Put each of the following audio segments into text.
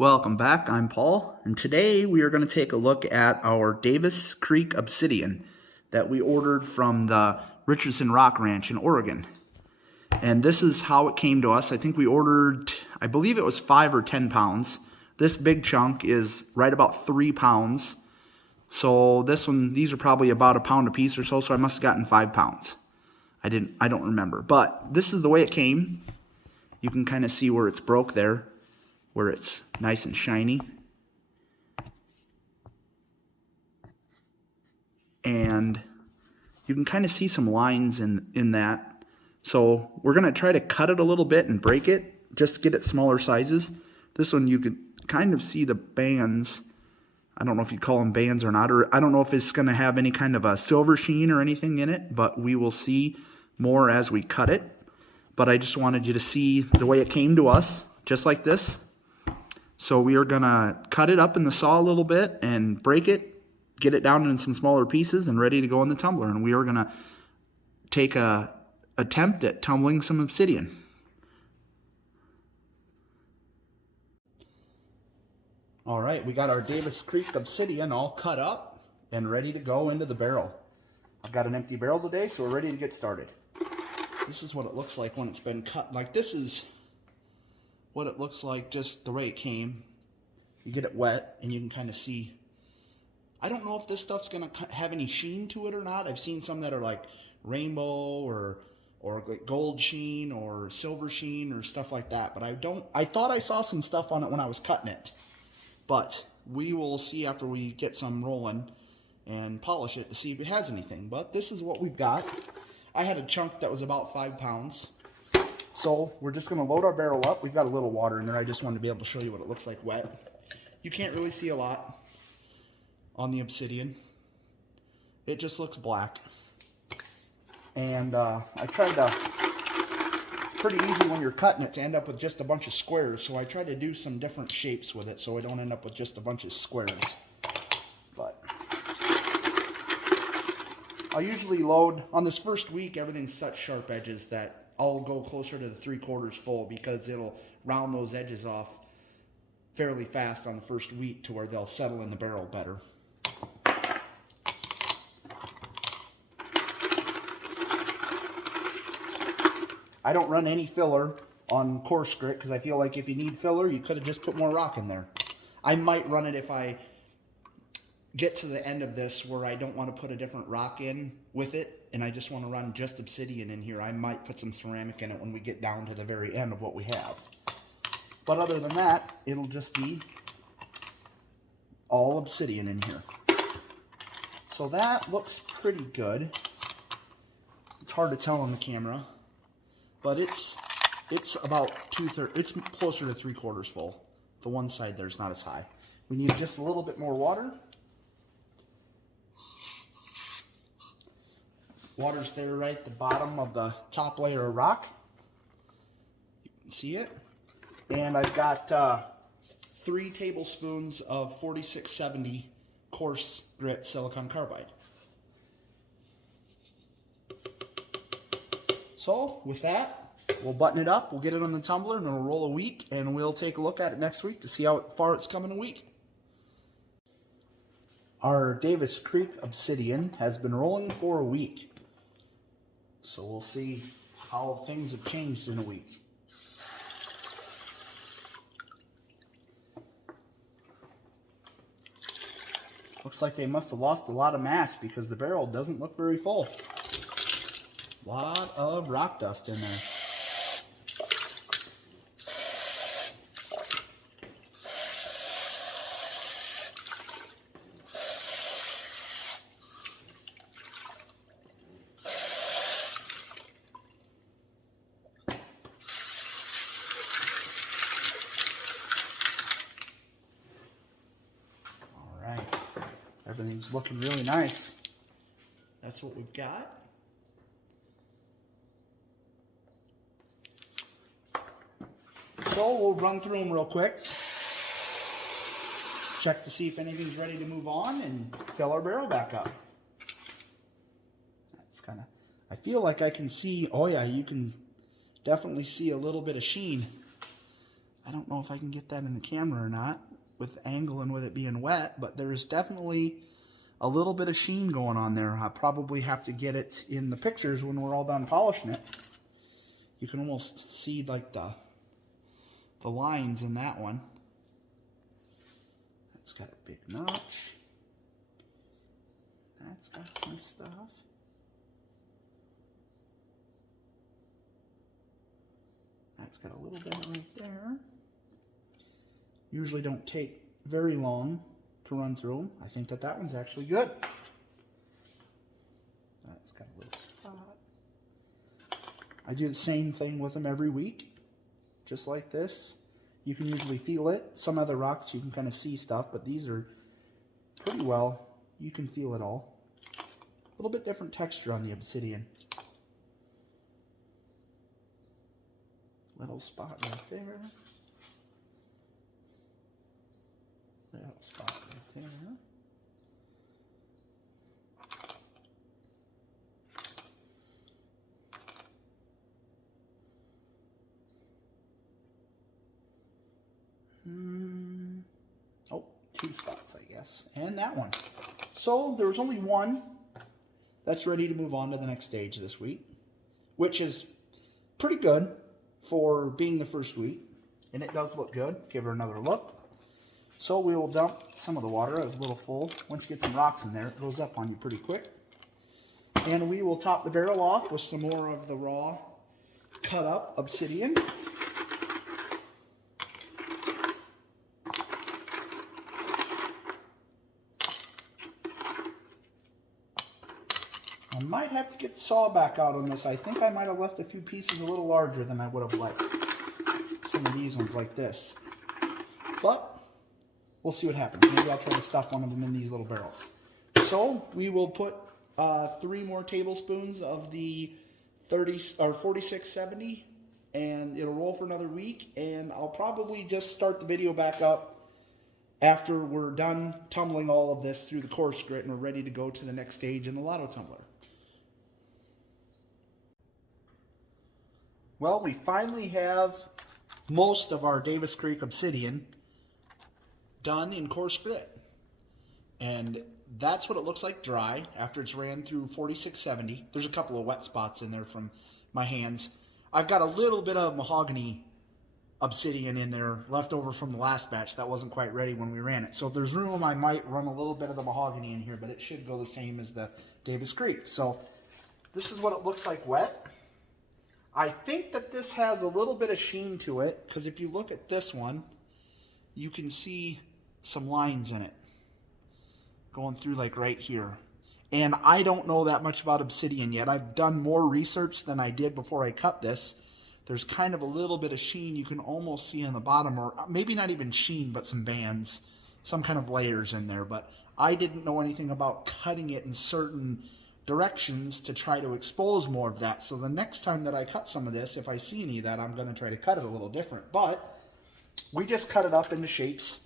Welcome back, I'm Paul, and today we are going to take a look at our Davis Creek obsidian that we ordered from the Richardson Rock Ranch in Oregon. And this is how it came to us. I think we ordered, I believe it was 5 or 10 pounds. This big chunk is right about 3 pounds. So this one, these are probably about a pound a piece or so, so I must have gotten 5 pounds. I don't remember, but this is the way it came. You can kind of see where it's broke there, where it's nice and shiny. And you can kind of see some lines in that. So we're going to try to cut it a little bit and break it, just to get it smaller sizes. This one you could kind of see the bands. I don't know if you call them bands or not, or I don't know if it's going to have any kind of a silver sheen or anything in it, but we will see more as we cut it. But I just wanted you to see the way it came to us, just like this. So we are going to cut it up in the saw a little bit and break it, get it down in some smaller pieces and ready to go in the tumbler. And we are going to take a attempt at tumbling some obsidian. All right, we got our Davis Creek obsidian all cut up and ready to go into the barrel. I've got an empty barrel today, so we're ready to get started. This is what it looks like when it's been cut. Like, this is what it looks like just the way it came. You get it wet and you can kind of see. I don't know if this stuff's going to have any sheen to it or not. I've seen some that are like rainbow or like gold sheen or silver sheen or stuff like that. But I thought I saw some stuff on it when I was cutting it. But we will see after we get some rolling and polish it to see if it has anything. But this is what we've got. I had a chunk that was about 5 pounds. So we're just going to load our barrel up. We've got a little water in there. I just wanted to be able to show you what it looks like wet. You can't really see a lot on the obsidian. It just looks black. And I tried to, it's pretty easy when you're cutting it to end up with just a bunch of squares. So I tried to do some different shapes with it so I don't end up with just a bunch of squares. But I'll usually load, on this first week, everything's such sharp edges that I'll go closer to the 3/4 full because it'll round those edges off fairly fast on the first week to where they'll settle in the barrel better. I don't run any filler on coarse grit because I feel like if you need filler, you could have just put more rock in there. I might run it if I get to the end of this where I don't want to put a different rock in with it and I just want to run just obsidian in here. I might put some ceramic in it when we get down to the very end of what we have. But other than that, it'll just be all obsidian in here. So that looks pretty good. It's hard to tell on the camera, but it's about 2/3, it's closer to 3/4 full. The one side there's not as high. We need just a little bit more water. Water's there right at the bottom of the top layer of rock. You can see it. And I've got 3 tablespoons of 4670 coarse grit silicon carbide. So with that, we'll button it up, we'll get it on the tumbler, and it'll roll a week, and we'll take a look at it next week to see how far it's come in a week. Our Davis Creek obsidian has been rolling for a week. So we'll see how things have changed in a week. Looks like they must have lost a lot of mass because the barrel doesn't look very full. A lot of rock dust in there. Everything's looking really nice. That's what we've got. So we'll run through them real quick. Check to see if anything's ready to move on and fill our barrel back up. That's kind of, I feel like I can see, oh yeah, you can definitely see a little bit of sheen. I don't know if I can get that in the camera or not with the angle and with it being wet, but there is definitely a little bit of sheen going on there. I'll probably have to get it in the pictures when we're all done polishing it. You can almost see like the lines in that one. That's got a big notch. That's got some stuff. That's got a little bit right there. Usually don't take very long to run through them. I think that one's actually good. That's got a little spot. I do the same thing with them every week, just like this. You can usually feel it. Some other rocks you can kind of see stuff, but these are pretty well, you can feel it all. A little bit different texture on the obsidian. Little spot right there. Little spot right there. Oh, 2 spots, I guess. And that one. So there was only one that's ready to move on to the next stage this week, which is pretty good for being the first week. And it does look good. Give her another look. So we will dump some of the water. It was a little full. Once you get some rocks in there, it goes up on you pretty quick. And we will top the barrel off with some more of the raw cut up obsidian. I might have to get the saw back out on this. I think I might have left a few pieces a little larger than I would have liked. Some of these ones like this. But we'll see what happens. Maybe I'll try to stuff one of them in these little barrels. So we will put 3 more tablespoons of the 4670, and it'll roll for another week. And I'll probably just start the video back up after we're done tumbling all of this through the coarse grit and we're ready to go to the next stage in the lotto tumbler. Well, we finally have most of our Davis Creek obsidian done in coarse grit. And that's what it looks like dry after it's ran through 4670. There's a couple of wet spots in there from my hands. I've got a little bit of mahogany obsidian in there left over from the last batch that wasn't quite ready when we ran it. So if there's room, I might run a little bit of the mahogany in here, but it should go the same as the Davis Creek. So this is what it looks like wet. I think that this has a little bit of sheen to it, because if you look at this one, you can see some lines in it going through like right here. And I don't know that much about obsidian yet. I've done more research than I did before I cut this. There's kind of a little bit of sheen you can almost see on the bottom, or maybe not even sheen, but some bands, some kind of layers in there. But I didn't know anything about cutting it in certain directions to try to expose more of that. So the next time that I cut some of this, if I see any of that, I'm going to try to cut it a little different. But we just cut it up into shapes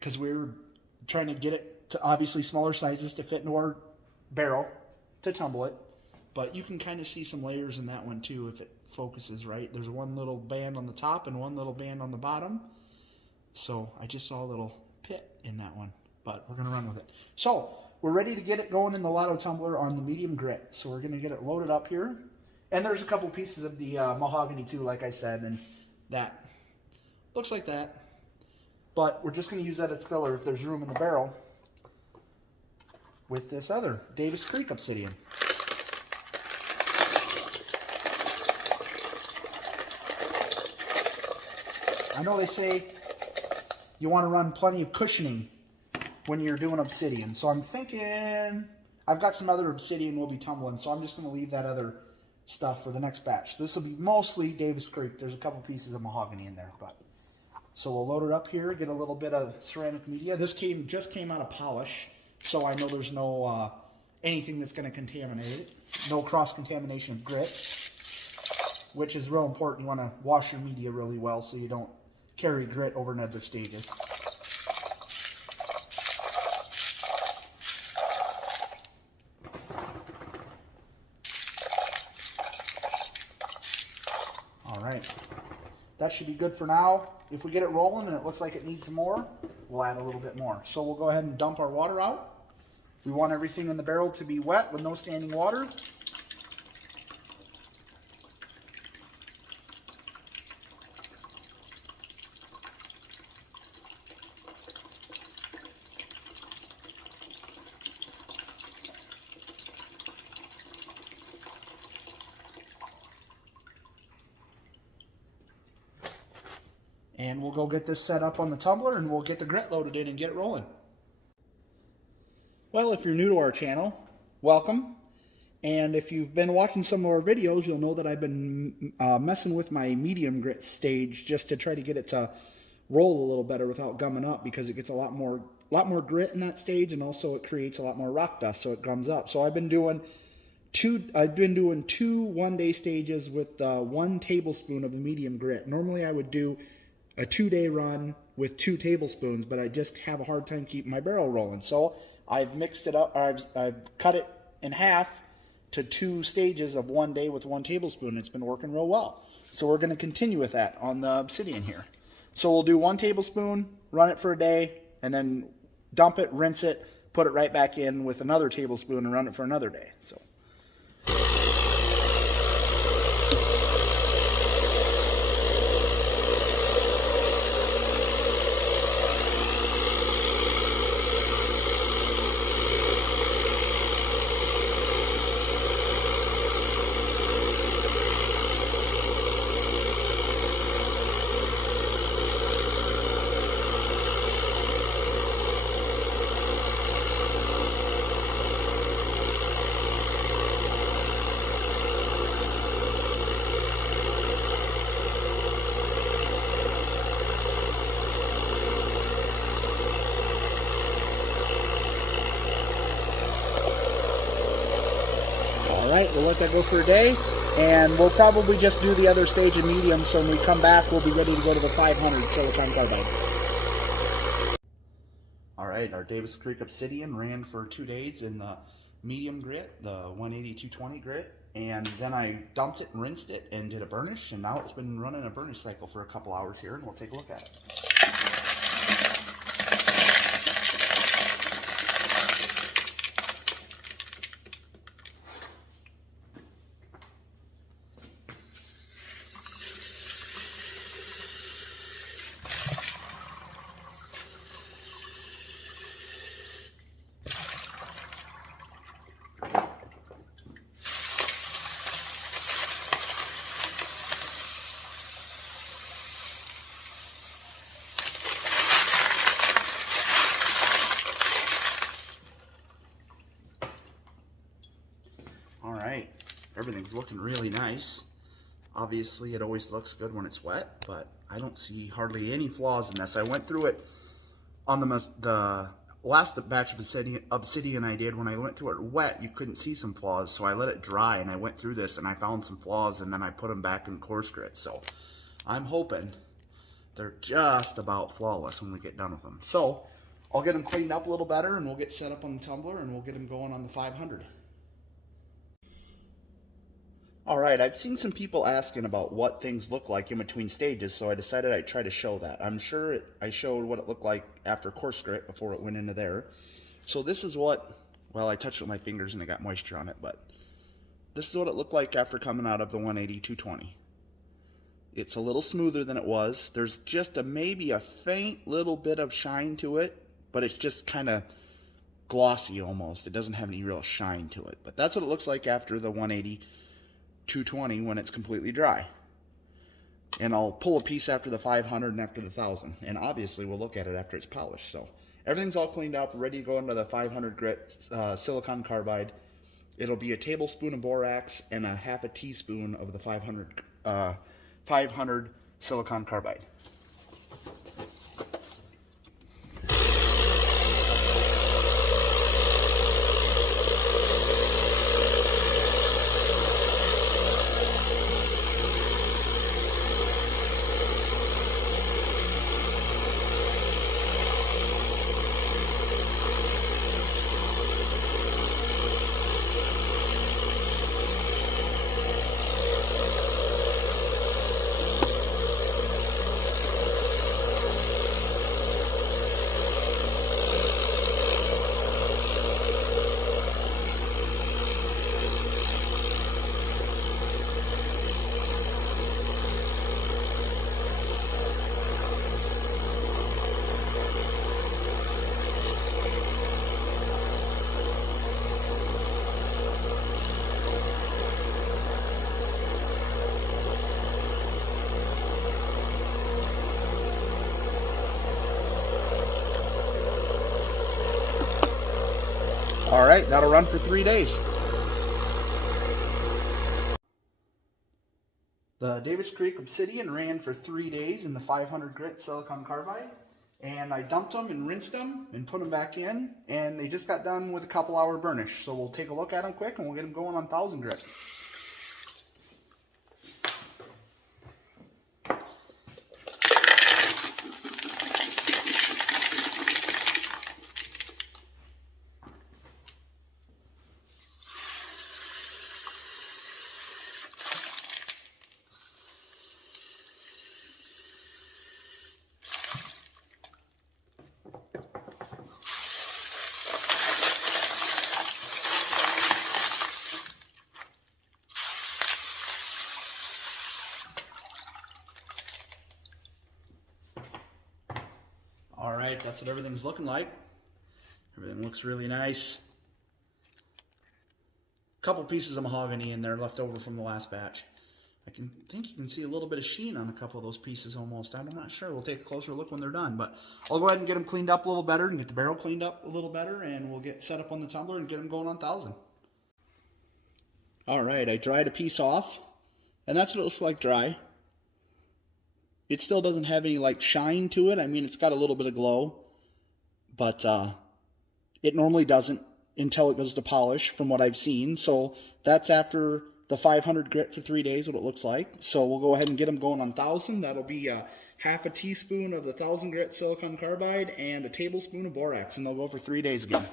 because we were trying to get it to obviously smaller sizes to fit into our barrel to tumble it. But you can kind of see some layers in that one too if it focuses right. There's one little band on the top and one little band on the bottom. So I just saw a little pit in that one, but we're going to run with it. So we're ready to get it going in the lotto tumbler on the medium grit. So we're going to get it loaded up here. And there's a couple pieces of the mahogany too, like I said, and that looks like that. But we're just going to use that as filler if there's room in the barrel with this other Davis Creek obsidian. I know they say you want to run plenty of cushioning when you're doing obsidian. So I'm thinking, I've got some other obsidian we'll be tumbling, so I'm just going to leave that other stuff for the next batch. This will be mostly Davis Creek. There's a couple pieces of mahogany in there. But so we'll load it up here, get a little bit of ceramic media. This just came out of polish, so I know there's no anything that's going to contaminate it. No cross-contamination of grit, which is real important. You want to wash your media really well so you don't carry grit over in other stages. that should be good for now. If we get it rolling and it looks like it needs more, we'll add a little bit more. So we'll go ahead and dump our water out. We want everything in the barrel to be wet with no standing water. And we'll go get this set up on the tumbler and we'll get the grit loaded in and get it rolling. Well, if you're new to our channel, welcome. And if you've been watching some of our videos, you'll know that I've been messing with my medium grit stage just to try to get it to roll a little better without gumming up, because it gets a lot more grit in that stage, and also it creates a lot more rock dust, so it gums up. So I've been doing two 1-day stages with 1 tablespoon of the medium grit. Normally I would do a 2-day run with 2 tablespoons, but I just have a hard time keeping my barrel rolling. So I've mixed it up, I've cut it in half to 2 stages of 1 day with 1 tablespoon. It's been working real well. So we're going to continue with that on the obsidian here. So we'll do 1 tablespoon, run it for a day, and then dump it, rinse it, put it right back in with another tablespoon and run it for another day. So. Alright, we'll let that go for a day, and we'll probably just do the other stage in medium, so when we come back we'll be ready to go to the 500 silicon carbide. Alright, our Davis Creek Obsidian ran for 2 days in the medium grit, the 180-220 grit, and then I dumped it and rinsed it and did a burnish, and now it's been running a burnish cycle for a couple hours here, and we'll take a look at it. Alright, everything's looking really nice. Obviously it always looks good when it's wet, but I don't see hardly any flaws in this. I went through it on the last batch of obsidian I did. When I went through it wet, you couldn't see some flaws, so I let it dry and I went through this and I found some flaws, and then I put them back in coarse grit. So I'm hoping they're just about flawless when we get done with them. So I'll get them cleaned up a little better and we'll get set up on the tumbler and we'll get them going on the 500. Alright, I've seen some people asking about what things look like in between stages, so I decided I'd try to show that. I'm sure I showed what it looked like after coarse grit before it went into there. So this is what, well, I touched it with my fingers and I got moisture on it, but this is what it looked like after coming out of the 180-220. It's a little smoother than it was. There's just maybe a faint little bit of shine to it, but it's just kind of glossy almost. It doesn't have any real shine to it. But that's what it looks like after the 180-220 when it's completely dry. And I'll pull a piece after the 500 and after the 1000. And obviously we'll look at it after it's polished. So everything's all cleaned up, ready to go into the 500 grit silicon carbide. It'll be a tablespoon of borax and a half a teaspoon of the 500 silicon carbide. All right, that'll run for 3 days. The Davis Creek Obsidian ran for 3 days in the 500 grit silicon carbide, and I dumped them and rinsed them and put them back in, and they just got done with a couple hour burnish. So we'll take a look at them quick and we'll get them going on 1000 grit. All right, that's what everything's looking like. Everything looks really nice. A couple pieces of mahogany in there left over from the last batch. I think you can see a little bit of sheen on a couple of those pieces almost. I'm not sure. We'll take a closer look when they're done, but I'll go ahead and get them cleaned up a little better and get the barrel cleaned up a little better, and we'll get set up on the tumbler and get them going on 1000. All right, I dried a piece off, and that's what it looks like dry. It still doesn't have any like shine to it. I mean, it's got a little bit of glow, but it normally doesn't until it goes to polish from what I've seen. So that's after the 500 grit for 3 days, what it looks like. So we'll go ahead and get them going on 1000. That'll be half a teaspoon of the 1000 grit silicon carbide and a tablespoon of borax, and they'll go for 3 days again.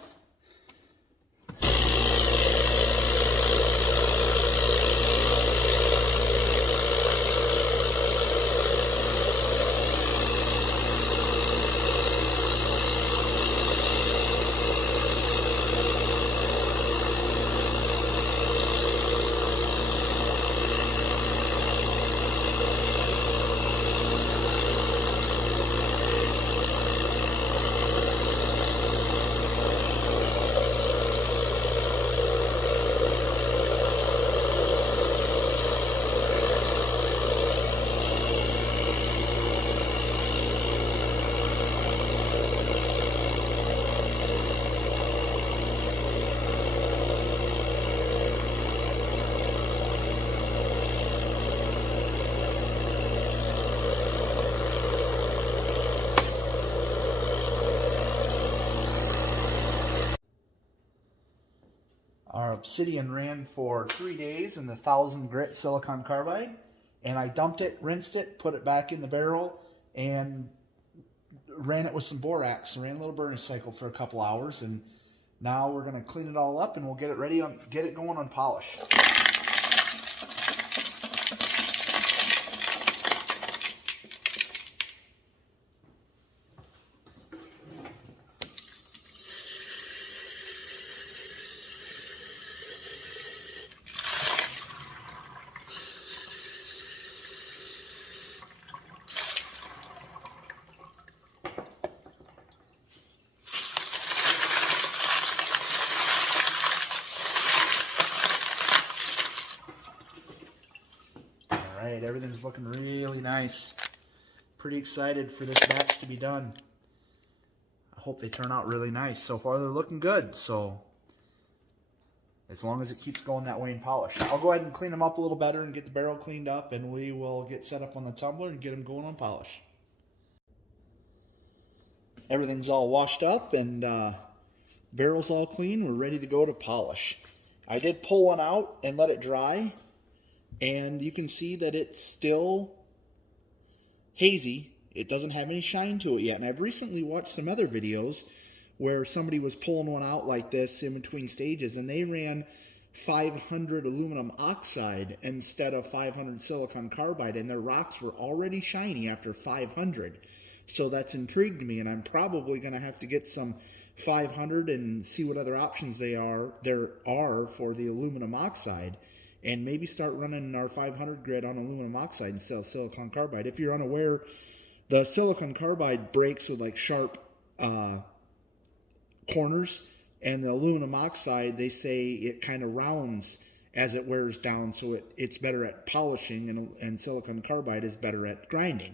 Our obsidian ran for 3 days in the 1000 grit silicon carbide, and I dumped it, rinsed it, put it back in the barrel, and ran it with some borax. Ran a little burnish cycle for a couple hours, and now we're going to clean it all up and we'll get it ready on, get it going on polish. Alright, everything's looking really nice. Pretty excited for this batch to be done. I hope they turn out really nice. So far they're looking good, so as long as it keeps going that way in polish. I'll go ahead and clean them up a little better and get the barrel cleaned up, and we will get set up on the tumbler and get them going on polish. Everything's all washed up and barrel's all clean. We're ready to go to polish. I did pull one out and let it dry, and you can see that it's still hazy. It doesn't have any shine to it yet. And I've recently watched some other videos where somebody was pulling one out like this in between stages, and they ran 500 aluminum oxide instead of 500 silicon carbide, and their rocks were already shiny after 500. So that's intrigued me, and I'm probably going to have to get some 500 and see what other options there are for the aluminum oxide, and maybe start running our 500 grit on aluminum oxide instead of silicon carbide. If you're unaware, the silicon carbide breaks with like sharp corners, and the aluminum oxide, they say it kind of rounds as it wears down, so it's better at polishing, and silicon carbide is better at grinding.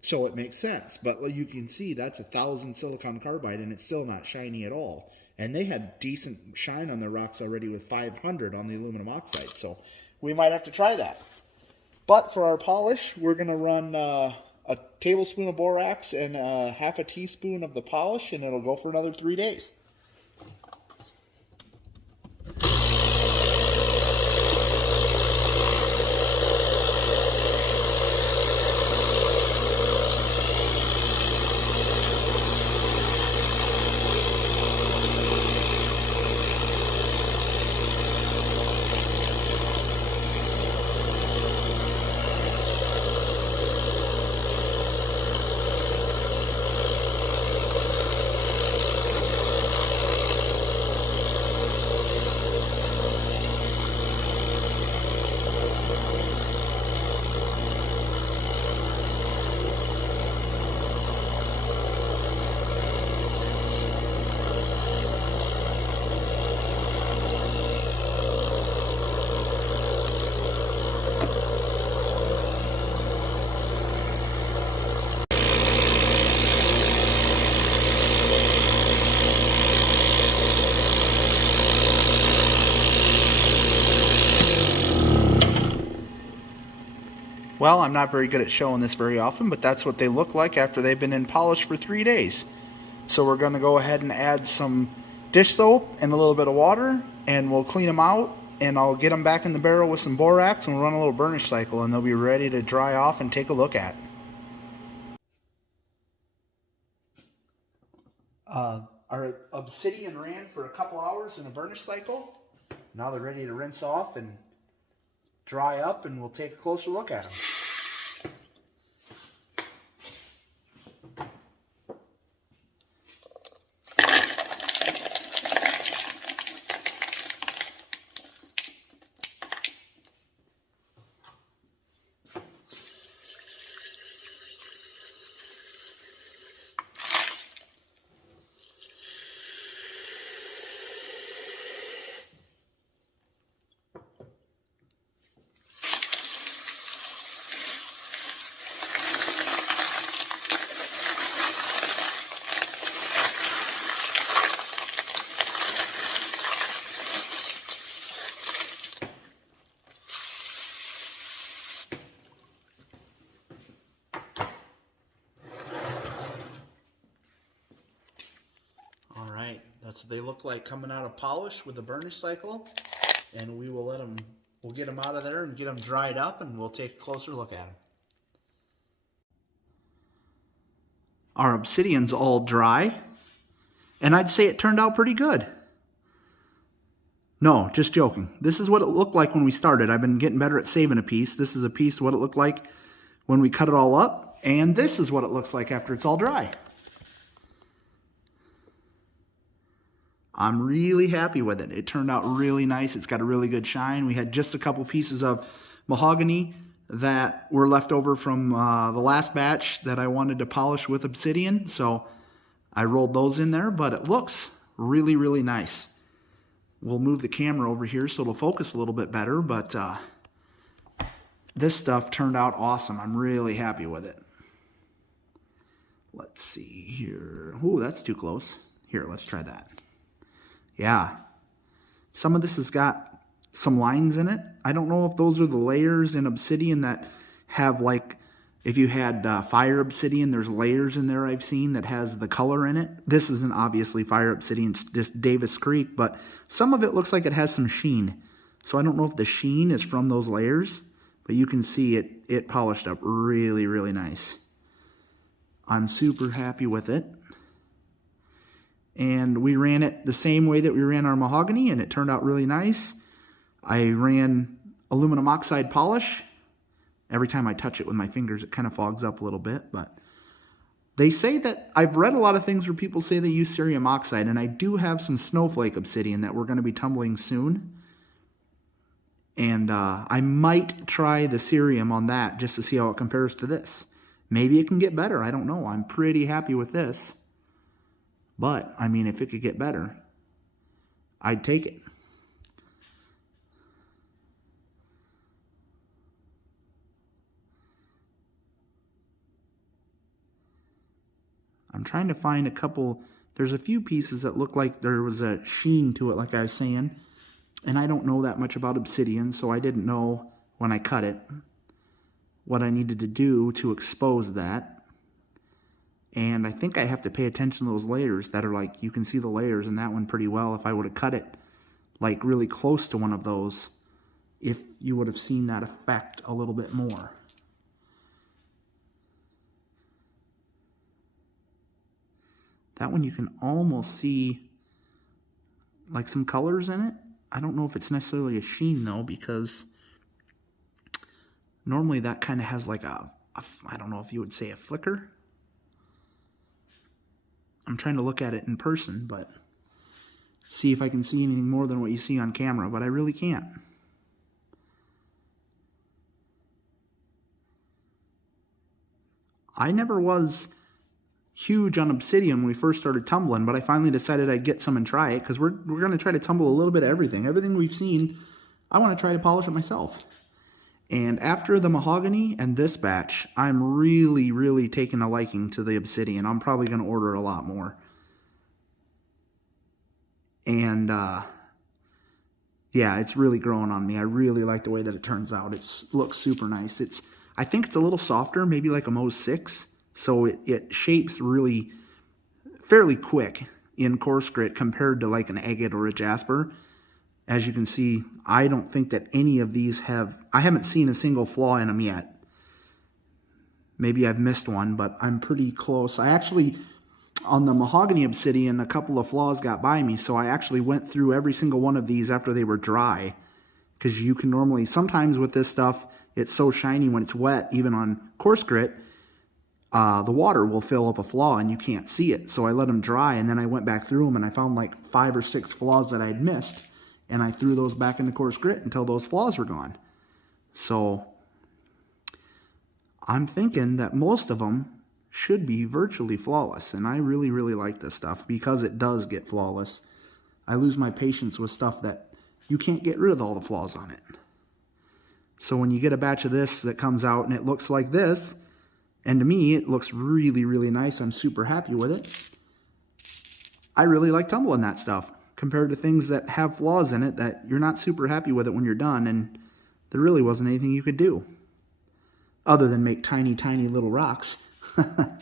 So it makes sense. But you can see that's 1,000 silicon carbide and it's still not shiny at all. And they had decent shine on their rocks already with 500 on the aluminum oxide. So we might have to try that. But for our polish, we're going to run a tablespoon of borax and half a teaspoon of the polish, and it'll go for another 3 days. Well, I'm not very good at showing this very often, but that's what they look like after they've been in polish for 3 days. So we're going to go ahead and add some dish soap and a little bit of water, and we'll clean them out, and I'll get them back in the barrel with some borax, and we'll run a little burnish cycle, and they'll be ready to dry off and take a look at. Our obsidian ran for a couple hours in a burnish cycle. Now they're ready to rinse off and dry up, and we'll take a closer look at them. That's what they look like coming out of polish with the burnish cycle, and we will we'll get them out of there and get them dried up, and we'll take a closer look at them. Our obsidian's all dry, and I'd say it turned out pretty good. No, just joking. This is what it looked like when we started. I've been getting better at saving a piece. This is a piece of what it looked like when we cut it all up, and this is what it looks like after it's all dry. I'm really happy with it. It turned out really nice. It's got a really good shine. We had just a couple pieces of mahogany that were left over from the last batch that I wanted to polish with obsidian. So I rolled those in there, but it looks really, really nice. We'll move the camera over here so it'll focus a little bit better, but this stuff turned out awesome. I'm really happy with it. Let's see here. Ooh, that's too close. Here, let's try that. Yeah, some of this has got some lines in it. I don't know if those are the layers in obsidian that have, like, if you had fire obsidian, there's layers in there I've seen that has the color in it. This isn't obviously fire obsidian, it's just Davis Creek, but some of it looks like it has some sheen. So I don't know if the sheen is from those layers, but you can see it polished up really, really nice. I'm super happy with it. And we ran it the same way that we ran our mahogany, and it turned out really nice. I ran aluminum oxide polish. Every time I touch it with my fingers, it kind of fogs up a little bit. But they say that, I've read a lot of things where people say they use cerium oxide, and I do have some snowflake obsidian that we're going to be tumbling soon. And I might try the cerium on that just to see how it compares to this. Maybe it can get better. I don't know. I'm pretty happy with this. But, I mean, if it could get better, I'd take it. I'm trying to find a couple. There's a few pieces that look like there was a sheen to it, like I was saying. And I don't know that much about obsidian, so I didn't know when I cut it what I needed to do to expose that. And I think I have to pay attention to those layers that are like, you can see the layers in that one pretty well. If I would have cut it like really close to one of those, if you would have seen that effect a little bit more. That one you can almost see like some colors in it. I don't know if it's necessarily a sheen though, because normally that kind of has like a, I don't know if you would say a flicker. I'm trying to look at it in person, but see if I can see anything more than what you see on camera, but I really can't. I never was huge on obsidian when we first started tumbling, but I finally decided I'd get some and try it, because we're going to try to tumble a little bit of everything. Everything we've seen, I want to try to polish it myself. And after the mahogany and this batch, I'm really, really taking a liking to the obsidian. I'm probably going to order a lot more. And yeah, it's really growing on me. I really like the way that it turns out. It looks super nice. I think it's a little softer, maybe like a Mohs 6. So it shapes really fairly quick in coarse grit compared to like an agate or a jasper. As you can see, I don't think that any of these I haven't seen a single flaw in them yet. Maybe I've missed one, but I'm pretty close. I actually, on the mahogany obsidian, a couple of flaws got by me, so I actually went through every single one of these after they were dry. Because you can normally, sometimes with this stuff, it's so shiny when it's wet, even on coarse grit, the water will fill up a flaw and you can't see it. So I let them dry, and then I went back through them and I found like 5 or 6 flaws that I'd missed. And I threw those back into coarse grit until those flaws were gone. So I'm thinking that most of them should be virtually flawless. And I really, really like this stuff because it does get flawless. I lose my patience with stuff that you can't get rid of all the flaws on it. So when you get a batch of this that comes out and it looks like this, and to me it looks really, really nice, I'm super happy with it. I really like tumbling that stuff, compared to things that have flaws in it that you're not super happy with it when you're done, and there really wasn't anything you could do other than make tiny, tiny little rocks. I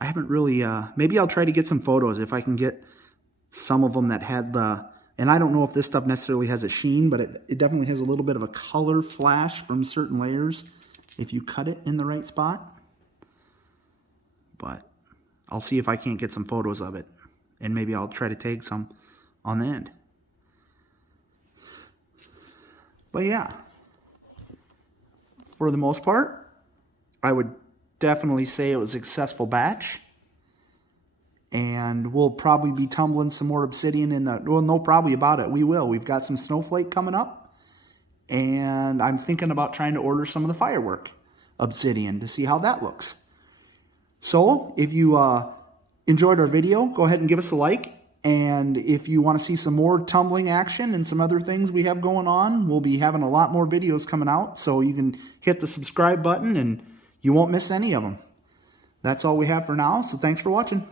haven't really, maybe I'll try to get some photos if I can get some of them that had the, and I don't know if this stuff necessarily has a sheen, but it definitely has a little bit of a color flash from certain layers if you cut it in the right spot. But I'll see if I can't get some photos of it, and maybe I'll try to tag some on the end. But yeah, for the most part, I would definitely say it was a successful batch. And we'll probably be tumbling some more obsidian in the, well, no probably about it, we will. We've got some snowflake coming up, and I'm thinking about trying to order some of the firework obsidian to see how that looks. So, if you enjoyed our video, go ahead and give us a like. And if you want to see some more tumbling action and some other things we have going on, we'll be having a lot more videos coming out. So you can hit the subscribe button and you won't miss any of them. That's all we have for now, so thanks for watching.